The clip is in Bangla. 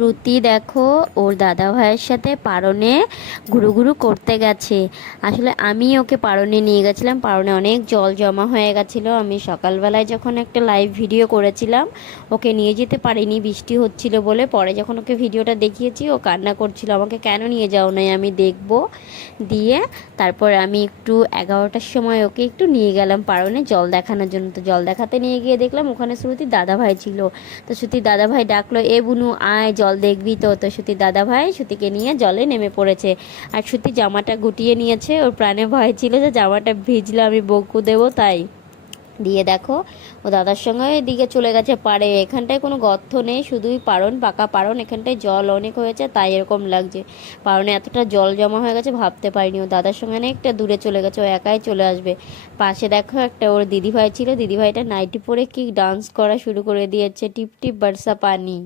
শ্রুতি দেখো ওর দাদা ভাইয়ের সাথে পারনে ঘুরু ঘুরু করতে গেছে। আসলে আমি ওকে পারনে নিয়ে গেছিলাম, পারনে অনেক জল জমা হয়ে গেছিলো। আমি সকালবেলায় যখন একটা লাইভ ভিডিও করেছিলাম ওকে নিয়ে যেতে পারিনি, বৃষ্টি হচ্ছিল বলে। পরে যখন ওকে ভিডিওটা দেখিয়েছি ও কান্না করছিল, আমাকে কেন নিয়ে যাও নাই, আমি দেখবো। দিয়ে তারপর আমি একটু 11টার সময় ওকে একটু নিয়ে গেলাম পারনে জল দেখানোর জন্য। তো জল দেখাতে নিয়ে গিয়ে দেখলাম ওখানে শ্রুতির দাদা ভাই ছিল। তো শ্রুতির দাদা ভাই ডাকলো, এ বুনু আয় জল দেখবি তো। তো শ্রুতির দাদা ভাই শ্রুতিকে নিয়ে জলে নেমে পড়েছে। আর শ্রুতি জামাটা গুটিয়ে নিয়েছে, ওর প্রাণে ভয় ছিল যে জামাটা ভিজলে আমি বকু দেবো তাই। দিয়ে দেখো ও দাদার সঙ্গে এদিকে চলে গেছে পাড়ে। এখানটায় কোনো গর্ত নেই, শুধুই পাড়ন, পাকা পাড়ন। এখানটায় জল অনেক হয়েছে তাই এরকম লাগছে। পাড়নে এতটা জল জমা হয়ে গেছে ভাবতে পারিনি। ও দাদার সঙ্গে অনেকটা দূরে চলে গেছে, ও একাই চলে আসবে। পাশে দেখো একটা ওর দিদিভাই ছিল, দিদিভাইটা নাইটি পরে কি ডান্স করা শুরু করে দিয়েছে, টিপ টিপ বর্ষা পানি।